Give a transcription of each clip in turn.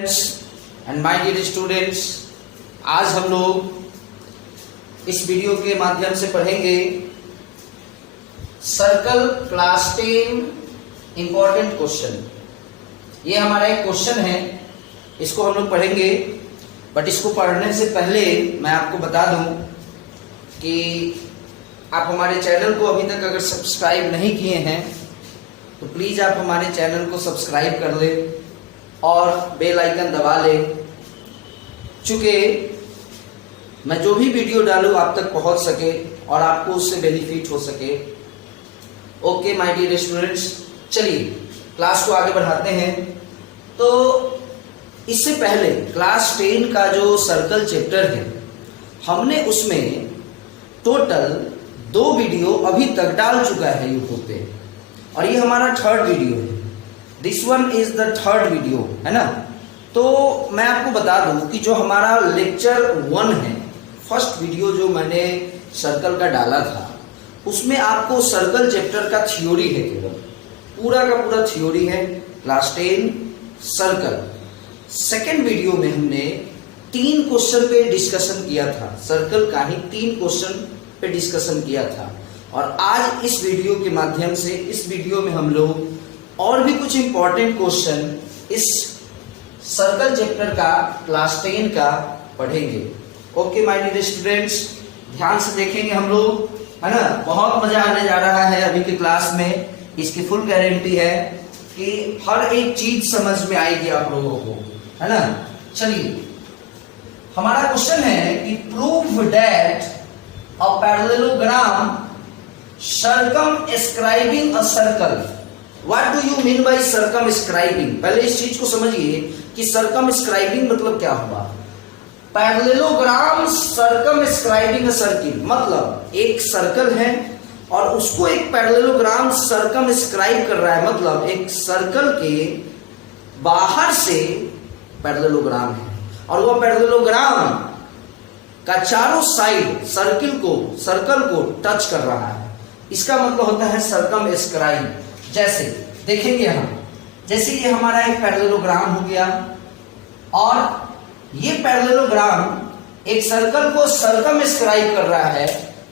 And my dear students, आज हम लोग इस वीडियो के माध्यम से पढ़ेंगे सर्कल क्लास 10 इंपॉर्टेंट क्वेश्चन। ये हमारा एक क्वेश्चन है, इसको हम लोग पढ़ेंगे। बट इसको पढ़ने से पहले मैं आपको बता दूं कि आप हमारे चैनल को अभी तक अगर सब्सक्राइब नहीं किए हैं तो प्लीज आप हमारे चैनल को सब्सक्राइब कर लें और बेल आइकन दबा लें, चूँकि मैं जो भी वीडियो डालूं आप तक पहुंच सके और आपको उससे बेनिफिट हो सके। ओके माय डियर स्टूडेंट्स, चलिए क्लास को आगे बढ़ाते हैं। तो इससे पहले क्लास 10 का जो सर्कल चैप्टर है, हमने उसमें टोटल 2 वीडियो अभी तक डाल चुका है यूट्यूब पे, और ये हमारा 3rd वीडियो है। This one is the 3rd video, है ना। तो मैं आपको बता दूं कि जो हमारा लेक्चर 1 है, फर्स्ट वीडियो जो मैंने सर्कल का डाला था, उसमें आपको सर्कल चैप्टर का थ्योरी है, केवल पूरा का पूरा थ्योरी है क्लास 10 सर्कल। सेकेंड वीडियो में हमने 3 क्वेश्चन पे डिस्कशन किया था, सर्कल का ही 3 क्वेश्चन पे डिस्कशन किया था। और आज इस वीडियो के माध्यम से, इस वीडियो में हम लोग और भी कुछ इंपॉर्टेंट क्वेश्चन इस सर्कल चैप्टर का क्लास 10 का पढ़ेंगे। ओके माय डियर स्टूडेंट्स, ध्यान से देखेंगे हम लोग, है ना। बहुत मजा आने जा रहा है अभी के क्लास में, इसकी फुल गारंटी है कि हर एक चीज समझ में आएगी आप लोगों को, है ना। चलिए, हमारा क्वेश्चन है कि prove that a parallelogram circumscribing a circle। What do you mean by circumscribing? पहले इस चीज को समझिए कि circumscribing मतलब क्या हुआ। पैरेललोग्राम circumscribing a circle मतलब एक सर्कल है और उसको एक पैरेललोग्राम circumscribe कर रहा है, मतलब एक सर्कल के बाहर से पैरेललोग्राम है और वह पैरेललोग्राम का चारों साइड सर्कल को टच कर रहा है। इसका मतलब होता है सर्कमस्क्राइब। जैसे देखेंगे हम, जैसे ये हमारा एक पैरेललोग्राम हो गया और ये पैरेललोग्राम एक सर्कल को सर्कमस्क्राइब कर रहा है।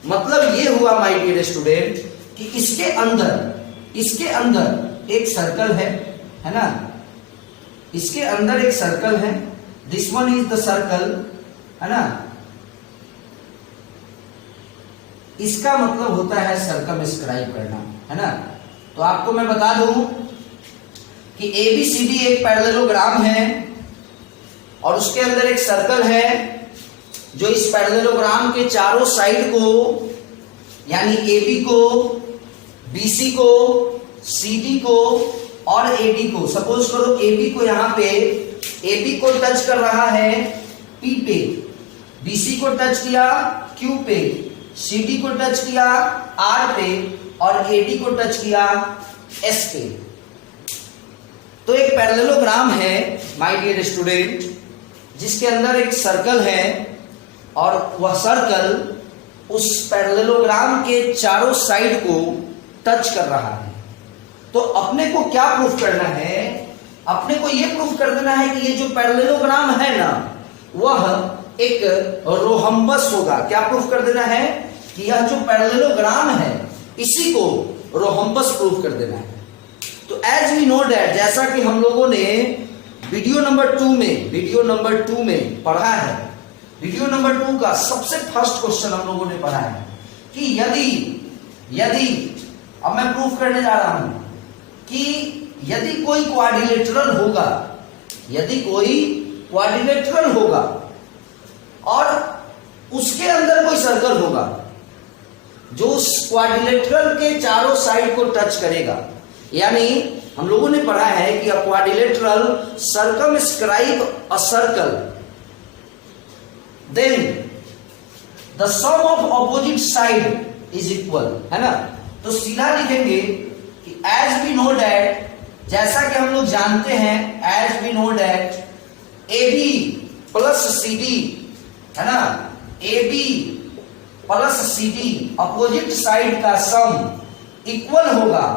मतलब ये हुआ माय डियर स्टूडेंट कि इसके अंदर एक सर्कल है ना, इसके अंदर एक सर्कल है। This one is the circle, है ना। इसका मतलब होता है सर्कमस्क्राइब करना, है ना। तो आपको मैं बता दूं कि ABCD एक पैरेललोग्राम है और उसके अंदर एक सर्कल है जो इस पैरेललोग्राम के चारों साइड को, यानी AB को, BC को, CD को और AD को, सपोज करो AB को, यहां पे AB को टच कर रहा है P पे, BC को टच किया Q पे, CD को टच किया R पे और AD को टच किया S पे। तो एक पैरेललोग्राम है माय डियर स्टूडेंट, जिसके अंदर एक सर्कल है और वह सर्कल उस पैरेललोग्राम के चारों साइड को टच कर रहा है। तो अपने को क्या प्रूफ करना है? अपने को यह प्रूफ कर देना है कि ये जो पैरेललोग्राम है ना, वह एक रोहम्बस होगा। क्या प्रूफ कर देना है? कि यह जो पैरेललोग्राम है इसी को रोहम्बस प्रूफ कर देना है। तो एज वी नो दैट, जैसा कि हम लोगों ने वीडियो नंबर 2 में पढ़ा है, वीडियो नंबर 2 का सबसे फर्स्ट क्वेश्चन हम लोगों ने पढ़ा है कि यदि अब मैं प्रूफ करने जा रहा हूं कि यदि कोई क्वाड्रिलेटरल होगा और उसके अंदर कोई सर्कल होगा जो क्वाड्रिलेटरल के चारों साइड को टच करेगा, यानी हम लोगों ने पढ़ा है कि a quadrilateral circumscribe a circle, then the sum of opposite side is equal, है ना। तो सीधा लिखेंगे कि एज वी नो दैट, जैसा कि हम लोग जानते हैं, as we know that AB plus CD, है ना, AB plus CD opposite side का सम इक्वल होगा।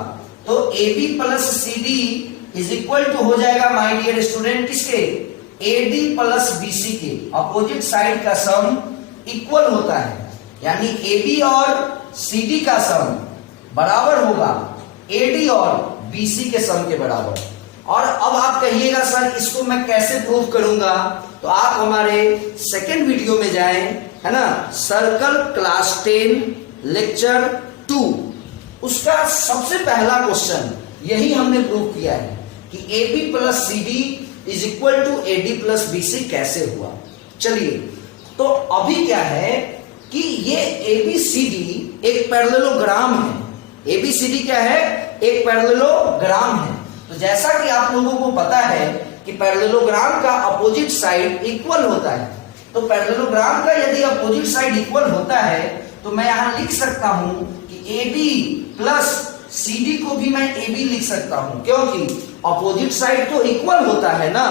तो AB plus CD is equal to हो जाएगा माय डियर स्टूडेंट किसके, AD प्लस BC के अपोजिट साइड का सम इक्वल होता है, यानी AB और CD का सम बराबर होगा AD और BC के सम के बराबर। और अब आप कहिएगा सर इसको मैं कैसे प्रूव करूंगा, तो आप हमारे सेकेंड वीडियो में जाएं, है ना, सर्कल क्लास 10 लेक्चर 2, उसका सबसे पहला क्वेश्चन यही हमने प्रूव किया है कि AB plus CD is equal to AD plus BC कैसे हुआ। चलिए, तो अभी क्या है कि ये ABCD एक पैरेललोग्राम है। ABCD क्या है? एक पैरेललोग्राम है। तो जैसा कि आप लोगों को पता है कि पैरेललोग्राम का अपोजिट साइड इक्वल होता है, तो पैरेललोग्राम का यदि अपोजिट साइड इक्वल होता है तो मैं यहां लिख सकता हूं कि AB प्लस CD को भी मैं AB लिख सकता हूं, क्योंकि अपोजिट साइड तो इक्वल होता है ना,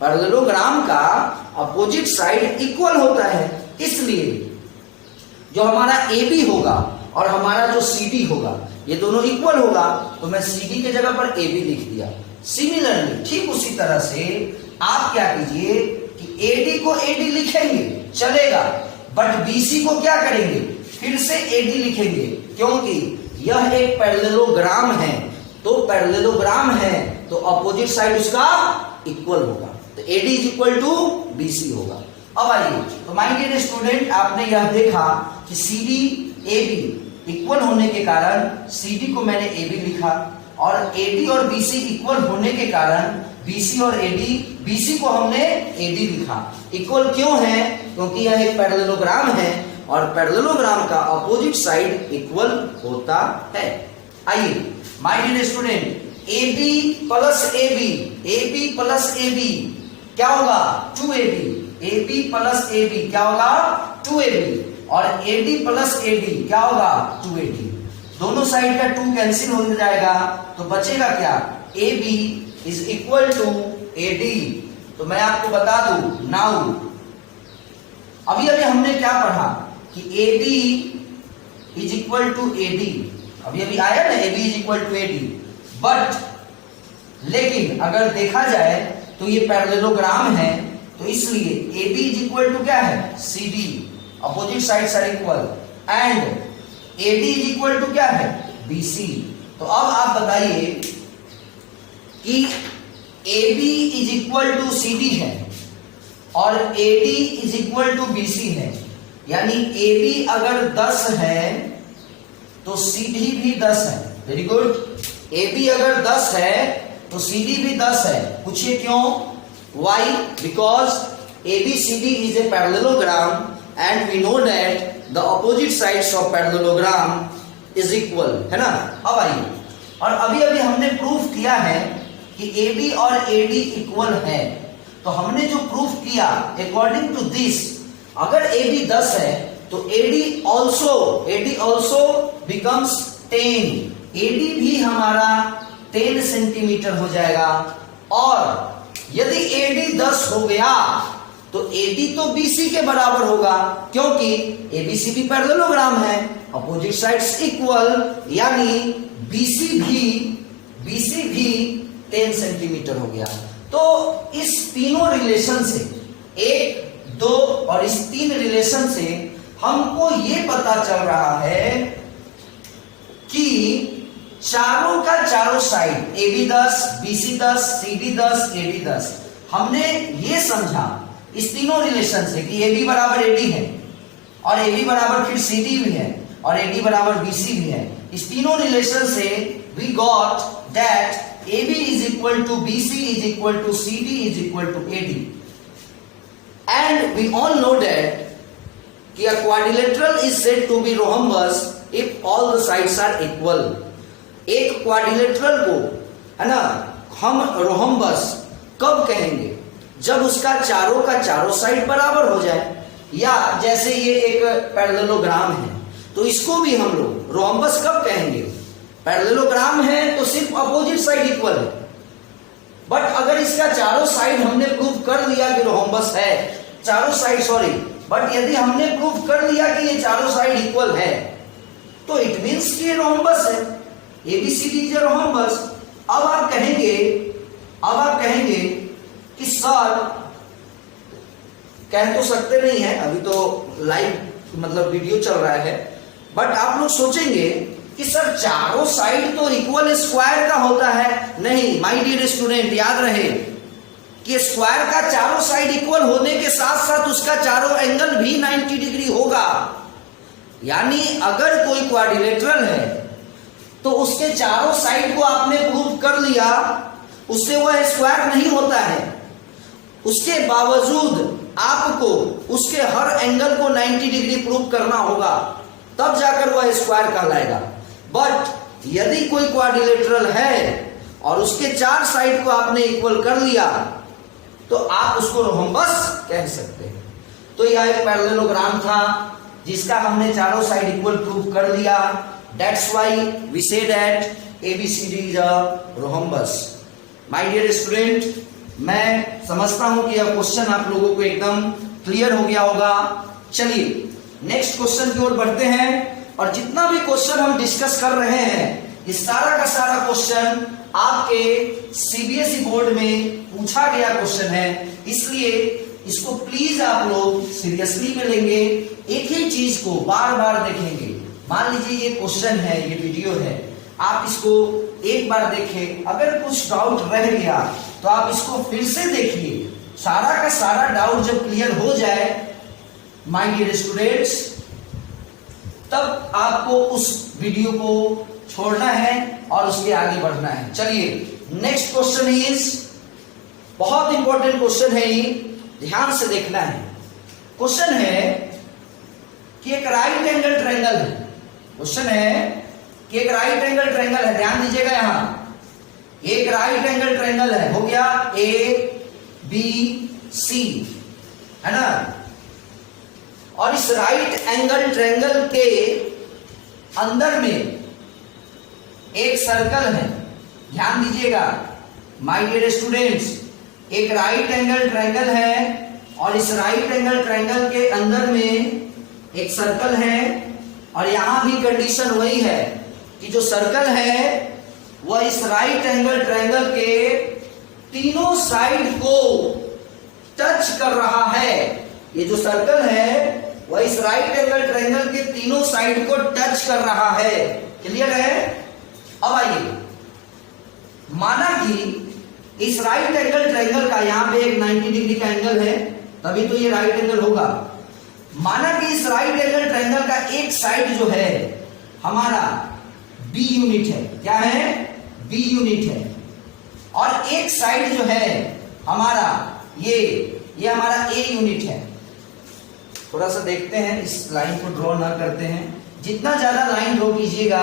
पैरेललोग्राम का अपोजिट साइड इक्वल होता है, इसलिए जो हमारा AB होगा और हमारा जो CD होगा ये दोनों इक्वल होगा, तो मैं CD के जगह पर AB लिख दिया। सिमिलरली ठीक उसी तरह से आप क्या कीजिए कि AD को AD लिखेंगे चलेगा, बट BC को क्या करेंगे, फिर से AD लिखेंगे, क्योंकि यह एक पैरेललोग्राम है, तो पैरेललोग्राम है तो अपोजिट साइड उसका इक्वल होगा, तो AD is equal to BC होगा। अब आइए, तो माय डियर स्टूडेंट, आपने यह देखा कि CD AB इक्वल होने के कारण CD को मैंने AB लिखा, और AD और BC इक्वल होने के कारण BC और AD, BC को हमने AD लिखा। इक्वल क्यों है? क्योंकि यह एक पैरेललोग्राम है और पैरेललोग्राम का अपोजिट साइड इक्वल होता है। आइए my dear student, AB plus AB plus AB क्या होगा? 2AB। AB प्लस AB क्या होगा? 2AB। और AD प्लस AD क्या होगा? 2AD। दोनों साइड का 2 कैंसिल हो जाएगा, तो बचेगा क्या? AB is equal to AD। तो मैं आपको बता दूं नाउ, अभी हमने क्या पढ़ा कि AB is equal to AD, अभी आया ना, AB is equal to AD, but लेकिन अगर देखा जाए तो ये पैरेललोग्राम है, तो इसलिए AB इज इक्वल टू क्या है? CD, opposite sides are equal, and AD is equal to क्या है? BC। तो अब आप बताइए कि AB is equal to CD है और AD is equal to BC है, यानी AB अगर 10 है तो CD भी 10 है। Very good. AB अगर 10 है तो CD भी 10 है। पूछिए क्यों? Why? Because ABCD is a parallelogram and we know that the opposite sides of parallelogram is equal, है ना। अब आइए, और अभी हमने प्रूफ किया है कि AB और AD इक्वल है, तो हमने जो प्रूफ किया अकॉर्डिंग टू दिस, अगर AB 10 है तो AD also becomes 10, AD भी हमारा 10 सेंटीमीटर हो जाएगा, और यदि AD 10 हो गया तो AD तो BC के बराबर होगा, क्योंकि ABC भी पैरेललोग्राम है, अपोजिट साइड्स इक्वल, यानी BC भी 10 सेंटीमीटर हो गया। तो इस तीनों रिलेशन से, 1, 2 और इस 3 रिलेशन से हमको ये पता चल रहा है कि चारों का चारों side AB 10, BC 10, CD 10, AD 10, हमने ये समझा इस तीनों रिलेशन से कि AB बराबर AD है, और AB बराबर फिर CD भी है, और AD बराबर BC भी है। इस तीनों रिलेशन से we got that AB is equal to BC is equal to CD is equal to AD, and we all know that कि a quadrilateral is said to be rhombus if all the sides are equal। एक quadrilateral को, है ना, हम rhombus कब कहेंगे? जब उसका चारों का चारों साइड बराबर हो जाए, या जैसे ये एक पैरेललोग्राम है तो इसको भी हम लोग रोहम्बस कब कहेंगे? पैरेललोग्राम है तो सिर्फ अपोजिट साइड इक्वल है, बट अगर इसका चारों साइड हमने प्रूव कर दिया कि रोहम्बस है, चारों साइड सॉरी, बट यदि हमने प्रूव कर दिया कि ये चारों साइड इक्वल है तो इट मींस कि ये रोहम्बस है, ABCD इज रोहम्बस। अब आप कहेंगे कि सर कह तो सकते नहीं है, अभी तो लाइव मतलब वीडियो चल रहा है, बट आप लोग सोचेंगे कि सर चारों साइड तो इक्वल स्क्वायर का होता है। नहीं माय डियर स्टूडेंट, याद रहे कि स्क्वायर का चारों साइड इक्वल होने के साथ साथ उसका चारों एंगल भी 90 डिग्री होगा। यानी अगर कोई क्वाड्रिलेटरल है तो उसके चारों साइड को आपने प्रूव कर लिया, उससे वह स्क्वायर नहीं होता है। उसके बावजूद आपको उसके हर एंगल को 90 डिग्री प्रूव करना होगा, तब जाकर वह स्क्वायर कहलाएगा। बट यदि कोई क्वाड्रिलेटरल है और उसके चार साइड को आपने इक्वल कर लिया तो आप उसको रोहम्बस कह सकते हैं। तो यह एक पैरेललोग्राम था जिसका हमने चारों साइड इक्वल प्रूव कर लिया। That's why we say that ABCD is a rhombus. My dear student, मैं समझता हूं कि यह क्वेश्चन आप लोगों को एकदम क्लियर हो गया होगा। चलिए नेक्स्ट क्वेश्चन की ओर बढ़ते हैं, और जितना भी क्वेश्चन हम डिस्कस कर रहे हैं ये सारा का सारा क्वेश्चन आपके सीबीएसई बोर्ड में पूछा गया क्वेश्चन है, इसलिए इसको प्लीज आप लोग सीरियसली में लेंगे, एक ही चीज को बार बार देखेंगे। मान लीजिए ये क्वेश्चन है, ये वीडियो है, आप इसको एक बार देखें, अगर कुछ डाउट रह गया तो आप इसको फिर से देखिए। सारा का सारा डाउट जब क्लियर हो जाए माय डियर स्टूडेंट्स, तब आपको उस वीडियो को छोड़ना है और उसके आगे बढ़ना है। चलिए नेक्स्ट क्वेश्चन इज, बहुत इंपॉर्टेंट क्वेश्चन है ये, ध्यान से देखना है। क्वेश्चन है कि एक राइट एंगल ट्रायंगल है, क्वेश्चन है कि एक राइट एंगल ट्रायंगल है, ध्यान दीजिएगा, यहां एक राइट एंगल ट्रायंगल है, हो गया ए बी सी, है ना। और इस राइट एंगल ट्रायंगल के अंदर में एक सर्कल है, ध्यान दीजिएगा माय डियर स्टूडेंट्स, एक राइट एंगल ट्रायंगल है और इस राइट एंगल ट्रायंगल के अंदर में एक सर्कल है, और यहां भी कंडीशन वही है कि जो सर्कल है वह इस राइट एंगल ट्रायंगल के तीनों साइड को टच कर रहा है। ये जो सर्कल है वह इस राइट एंगल ट्रायंगल के तीनों साइड को टच कर रहा है। क्लियर है? अब आइए, माना कि इस राइट एंगल ट्रायंगल का यहां पे एक 90 डिग्री का एंगल है, तभी तो ये राइट एंगल होगा। माना कि इस राइट एंगल ट्रायंगल का एक साइड जो है हमारा बी यूनिट है, क्या है? बी यूनिट है, और एक साइड जो है हमारा ये हमारा ए यूनिट है। थोड़ा सा देखते हैं, इस लाइन को ड्रॉ ना करते हैं, जितना ज्यादा लाइन ड्रॉ कीजिएगा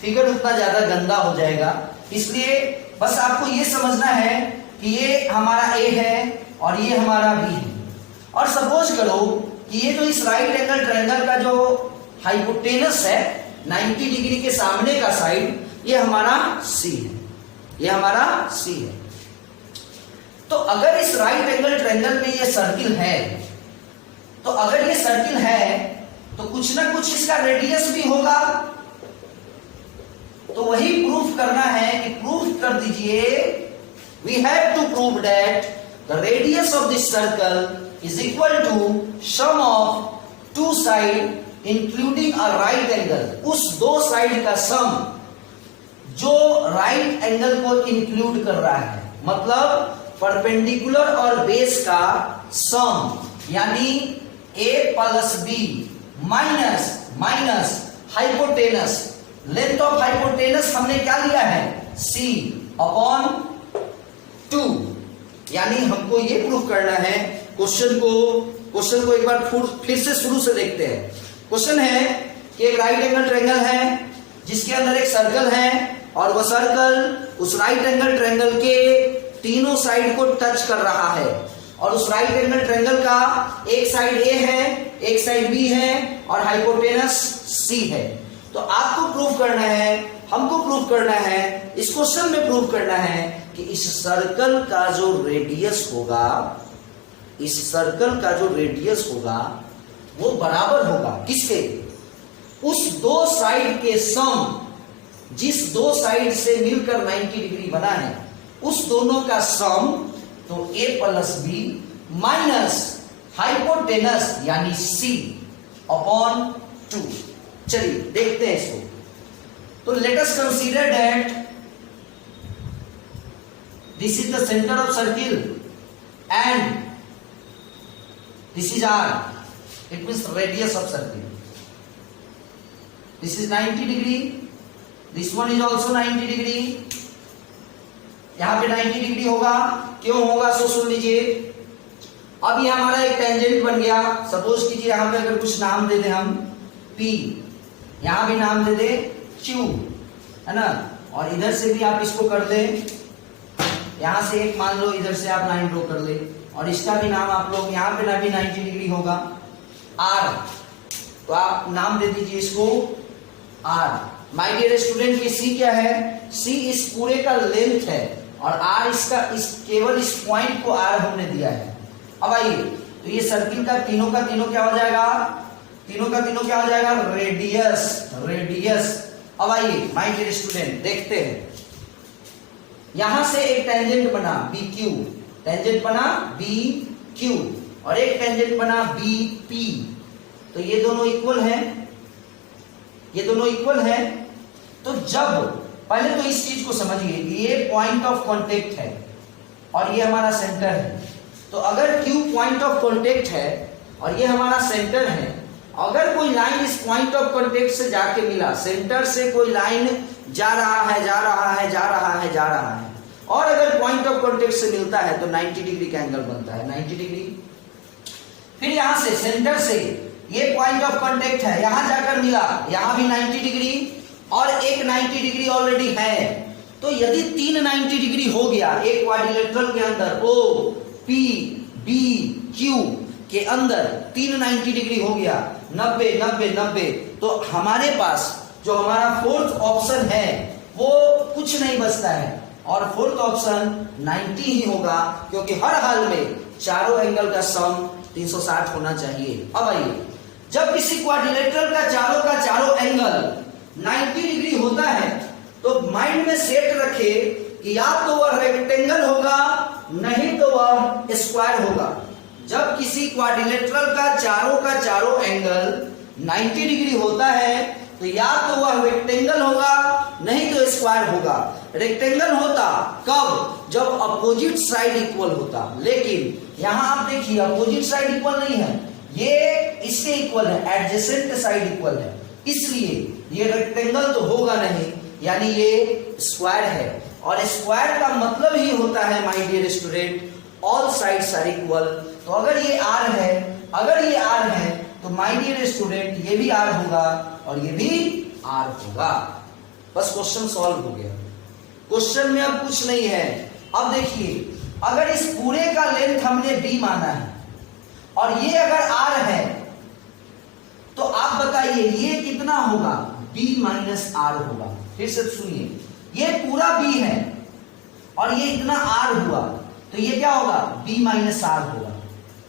फिगर उतना ज्यादा गंदा हो जाएगा, इसलिए बस आपको ये समझना है कि ये हमारा ए है और ये हमारा बी है। और सपोज करो कि ये जो इस राइट एंगल ट्रायंगल का जो हाइपोटेनस है 90 डिग्री के सामने का साइड, ये हमारा सी है, ये हमारा सी है। तो अगर इस राइट एंगल ट्रायंगल में ये सर्किल है, तो अगर ये सर्किल है तो कुछ ना कुछ इसका रेडियस भी होगा, तो वही प्रूफ करना है कि प्रूफ कर दीजिए, we have to prove that the radius of this circle is equal to sum of two side including a right angle। उस दो साइड का सम जो राइट एंगल को इंक्लूड कर रहा है, मतलब परपेंडिकुलर और बेस का सम, यानी a plus B minus hypotenuse, length of hypotenuse हमने क्या लिया है? c upon 2। यानी हमको ये प्रूफ करना है। क्वेश्चन को एक बार फिर से शुरू से देखते हैं। क्वेश्चन है कि एक राइट एंगल ट्रायंगल है जिसके अंदर एक सर्कल है, और वह सर्कल उस राइट एंगल ट्रायंगल के तीनों साइड को टच कर रहा है, और उस राइट एंगल ट्रायंगल का एक साइड ए है, एक साइड बी है, और हाइपोटेनस सी है। तो आपको प्रूफ करना है, हमको प्रूफ करना है, इस क्वेश्चन में प्रूफ करना है कि इस सर्कल का जो रेडियस होगा, इस सर्कल का जो रेडियस होगा वो बराबर होगा किसके? उस दो साइड के सम, जिस दो साइड से मिलकर 90 डिग्री बना है, उस दोनों का सम, तो a plus B minus hypotenuse यानी सी अपॉन 2। चलिए देखते हैं इसको। तो let us consider that this is the centre of circle and this is R, it means radius of circle. This is 90 degree, this one is also 90 degree, यहां पे 90 degree होगा। क्यों होगा सो सुन लीजिए। अब ये हमारा एक टेंजेंट बन गया। सपोज कीजिए यहां पे अगर कुछ नाम दे दे हम P, यहां भी नाम दे दे Q, है ना। और इधर से भी आप इसको कर दे, यहां से एक मान लो, इधर से आप लाइन ड्रॉ कर ले, और इसका भी नाम आप लोग, यहां पे ना भी 90 डिग्री होगा R, तो आप नाम दे दीजिए इसको R। माय डियर स्टूडेंट, ये C क्या है? C इस पूरे का लेंथ है और R इसका, इस केवल इस पॉइंट को R हमने दिया है। अब आइए, तो ये सर्किल का तीनों क्या हो जाएगा? तीनों का तीनों क्या हो जाएगा? Radius, radius. अब आइए माय डियर स्टूडेंट देखते हैं, यहां से एक टेंजेंट बना BQ, टेंजेंट बना BQ, और एक टेंजेंट बना BP। तो ये दोनों इक्वल हैं, ये दोनों इक्वल हैं। तो जब, पहले तो इस चीज को समझिए, ये पॉइंट ऑफ कांटेक्ट है और ये हमारा सेंटर है। तो अगर Q पॉइंट ऑफ कांटेक्ट है और ये हमारा सेंटर है, अगर कोई लाइन इस पॉइंट ऑफ कांटेक्ट से जाके मिला, सेंटर से कोई लाइन जा रहा है, जा रहा है, जा रहा है, जा रहा है, और अगर पॉइंट ऑफ कांटेक्ट से मिलता है तो 90 डिग्री का एंगल बनता है, 90 डिग्री। फिर यहां से सेंटर से ये पॉइंट ऑफ कांटेक्ट है, यहां जाकर मिला, यहां भी 90 डिग्री और एक 90 डिग्री ऑलरेडी है। तो यदि 3 90 डिग्री हो गया एक क्वाड्रिलेटरल के अंदर, O P B Q के अंदर 3 90 डिग्री हो गया, 90 90 90, तो हमारे पास जो हमारा फोर्थ ऑप्शन है वो कुछ नहीं बचता है, और फोर्थ ऑप्शन 90 ही होगा, क्योंकि हर हाल में चारों एंगल का सम 360 होना चाहिए। अब आइए, जब किसी क्वाड्रिलेटरल का चारों एंगल 90 डिग्री होता है तो माइंड में सेट रखे कि या तो वह रेक्टेंगल होगा, नहीं तो वह स्क्वायर होगा। जब किसी क्वाड्रिलेटरल का चारों एंगल 90 डिग्री होता है तो या तो वह रेक्टेंगल होगा, नहीं तो स्क्वायर होगा। रेक्टेंगल होता कब? जब अपोजिट साइड इक्वल होता। लेकिन यहां आप देखिए अपोजिट साइड इक्वल नहीं है, ये इसके इक्वल है, एडजेसेंट साइड इक्वल है, इसलिए ये रेक्टेंगल तो होगा नहीं, यानी ये स्क्वायर है। और स्क्वायर का मतलब ही होता है my dear student, all sides are equal. तो अगर ये R है, अगर ये R है तो माय डियर स्टूडेंट ये भी R होगा और ये भी R होगा। बस क्वेश्चन सॉल्व हो गया। क्वेश्चन में अब कुछ नहीं है। अब देखिए, अगर इस पूरे का लेंथ हमने B माना है और ये अगर R है, तो आप बताइए ये कितना होगा? B माइनस R होगा। फिर से सुनिए, ये पूरा B है और ये इतना R हुआ, तो ये क्या होगा? B माइनस R होगा।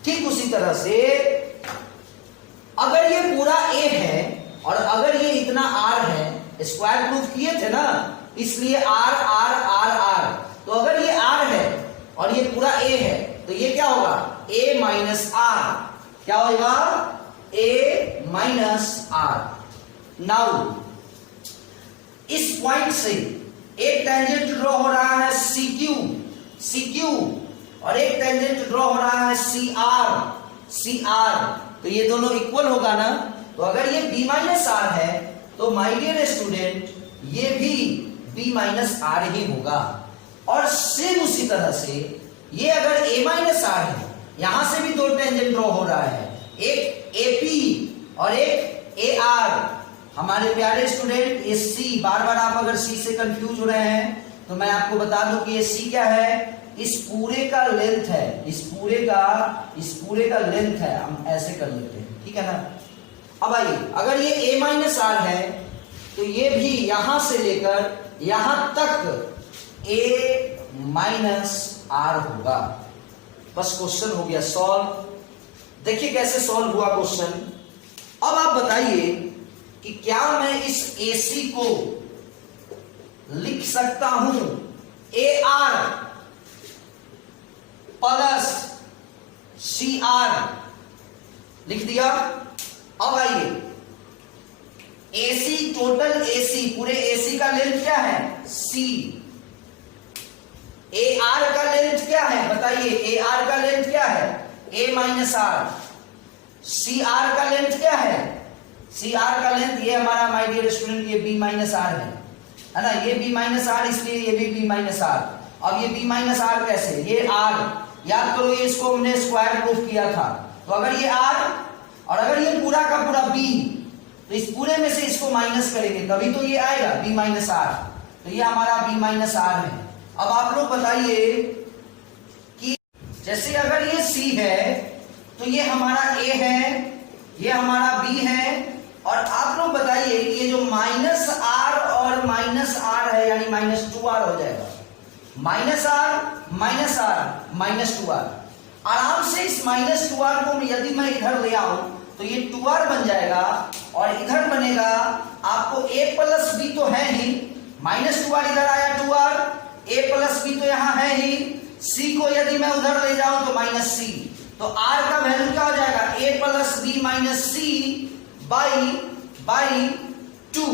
ठीक उसी तरह से अगर ये पूरा A है और अगर ये इतना R है, स्क्वायर प्रूफ किए थे ना, इसलिए R R R R, तो अगर ये R है और ये पूरा A है तो ये क्या होगा? A minus R। क्या होगा? A minus R। नाउ इस पॉइंट से एक टेंजेंट ड्रॉ हो रहा है CQ और एक टेंजेंट ड्रॉ हो रहा है CR। तो ये दोनों इक्वल होगा ना। तो अगर ये B माइनस R है तो माय डियर स्टूडेंट ये भी B माइनस R ही होगा। और सेम उसी तरह से ये अगर A माइनस R है, यहां से भी दो टेंजेंट ड्रॉ हो रहा है, एक AP और एक AR। हमारे प्यारे स्टूडेंट ये C, बार बार आप अगर C से कंफ्यूज हो रहे हैं तो मैं आपको बता दूं कि ये C क्या है? इस पूरे का लेंथ है, इस पूरे का लेंथ है। हम ऐसे कर लेते हैं, ठीक है ना। अब आइए, अगर ये A माइनस R है तो ये भी यहां से लेकर यहां तक A माइनस R होगा। बस क्वेश्चन हो गया सॉल्व। देखिए कैसे सॉल्व हुआ क्वेश्चन। अब आप बताइए कि क्या मैं इस AC को लिख सकता हूं AR प्लस CR लिख दिया। अब आइए AC, टोटल AC, पूरे AC का लेंथ क्या है? C। AR का लेंथ क्या है बताइए? AR का लेंथ क्या है? A minus R। CR का लेंथ क्या है? CR का लेंथ ये हमारा माय डियर स्टूडेंट ये B माइनस R है ना? ये B माइनस R, इसलिए ये भी B माइनस R। अब ये B माइनस R कैसे? ये R, याद करो ये इसको हमने स्क्वायर प्रूफ किया था। तो अगर ये R और अगर ये पूरा का पूरा B, तो इस पूरे में से इसको माइनस करेंगे तभी तो ये आएगा B माइनस R। तो ये हमारा B माइनस R है। अब आप लोग बताइए कि जैसे अगर ये C है तो ये हमारा A है, ये हमारा B है, और आप लोग बताइए ये जो माइनस R और माइनस R है यानी माइनस 2R हो जाएगा। Minus R minus R minus 2R। आराम से इस माइनस 2R को यदि मैं इधर ले आऊं तो ये 2R बन जाएगा और इधर बनेगा आपको A प्लस B तो है ही, माइनस 2R इधर आया 2R, A प्लस B तो यहां है ही, C को यदि मैं उधर ले जाऊं तो माइनस C, तो R का वैल्यू क्या हो जाएगा? A plus B minus C by 2।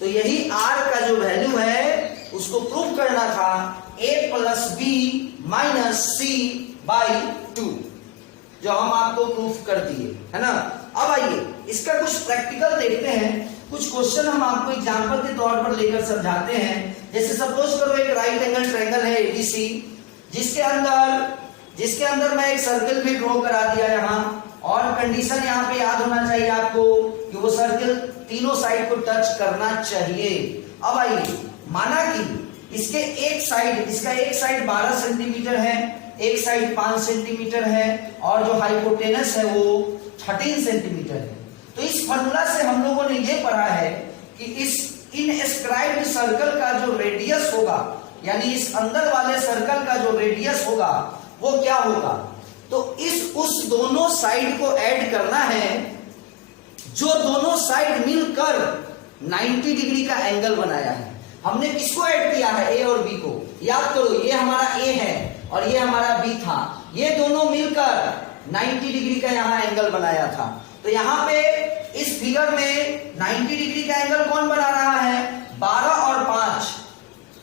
तो यही R का जो वैल्यू है उसको प्रूव करना था, A plus B minus C by 2, जो हम आपको प्रूफ कर दिए है ना। अब आइए इसका कुछ प्रैक्टिकल देखते हैं, कुछ क्वेश्चन हम आपको एग्जांपल के तौर पर लेकर समझाते हैं। जैसे सपोज करो एक राइट एंगल ट्रायंगल है ABC, जिसके अंदर मैं एक सर्कल भी ड्रॉ करा दिया यहाँ, और कंडीशन यहाँ पे याद होना चाहिए आपको कि वो सर्कल तीनों साइड को टच करना चाहिए। अब आइए माना कि इसका एक साइड 12 सेंटीमीटर है, एक साइड 5 सेंटीमीटर है, और जो हाइपोटेनस है वो 13 सेंटीमीटर है। तो इस फॉर्मूला से हम लोगों ने ये पढ़ा है कि इस इनस्क्राइब्ड सर्कल का जो रेडियस होगा, यानी इस अंदर वाले सर्कल का जो रेडियस होगा वो क्या होगा? तो उस दोनों साइड को ऐड करना है, जो दोनों साइड मिलकर 90 डिग्री का एंगल बनाया है। हमने किसको ऐड किया है? A और B को। याद करो ये हमारा A है और ये हमारा B था, ये दोनों मिलकर 90 डिग्री का यहाँ एंगल बनाया था। तो यहाँ पे इस फिगर में 90 डिग्री का एंगल कौन बना रहा है? 12 और 5,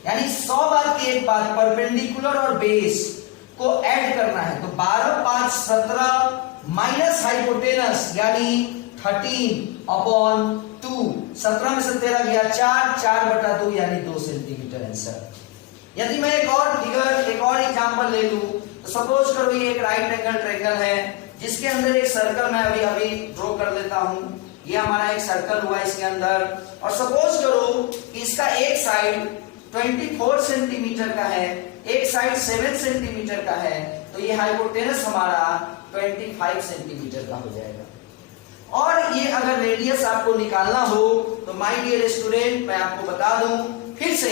यानी 100 बात की एक बात, परपेंडिकुलर और बेस को ऐड करना है। तो 12 5 17 माइनस हाइपोटेनस यानी 13/2, 17 में से 13 गया 4/2 यानी 2 सेंटीमीटर आंसर। यदि मैं एक और एग्जांपल ले लूं, तो सपोज करो ये एक राइट एंगल ट्रायंगल है जिसके अंदर एक सर्कल मैं अभी ड्रॉ कर लेता हूं। ये हमारा एक सर्कल हुआ इसके अंदर, और सपोज करो इसका एक साइड 24 सेंटीमीटर का है, एक साइड 7 सेंटीमीटर का है, तो ये हाइपोटेनस हमारा 25 सेंटीमीटर का हो जाएगा। और ये अगर रेडियस आपको निकालना हो तो माय डियर स्टूडेंट मैं आपको बता दूं फिर से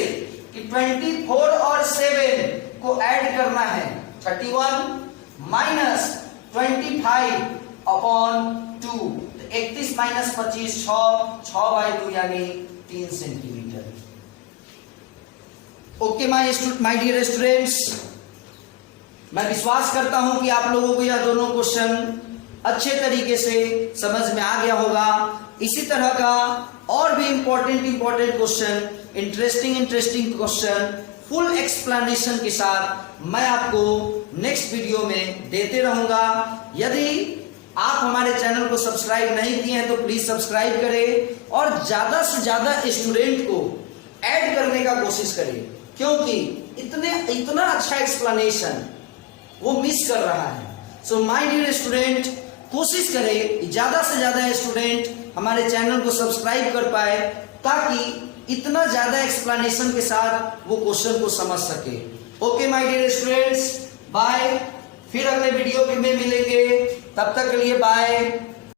कि 24 और 7 को ऐड करना है, 31 माइनस 25/2, 31 माइनस 25 6/2 यानी 3 centimetre. Okay my dear students, मैं विश्वास करता हूं कि आप लोगों को यह दोनों क्वेश्चन अच्छे तरीके से समझ में आ गया होगा। इसी तरह का और भी important question, interesting question full explanation के साथ मैं आपको नेक्स्ट वीडियो में देते रहूंगा। यदि आप हमारे चैनल को सब्सक्राइब नहीं किए हैं तो प्लीज सब्सक्राइब करें और ज्यादा से ज्यादा स्टूडेंट को ऐड करने का कोशिश करें, क्योंकि इतना अच्छा एक्सप्लेनेशन वो मिस कर रहा है। सो माय डियर स्टूडेंट, कोशिश करें कि ज्यादा से ज्यादा स्टूडेंट हमारे चैनल को सब्सक्राइब कर पाए, ताकि इतना ज्यादा एक्सप्लेनेशन के साथ वो क्वेश्चन को समझ सके। Okay my dear students, bye. फिर अगले वीडियो में मिलेंगे, तब तक के लिए बाय।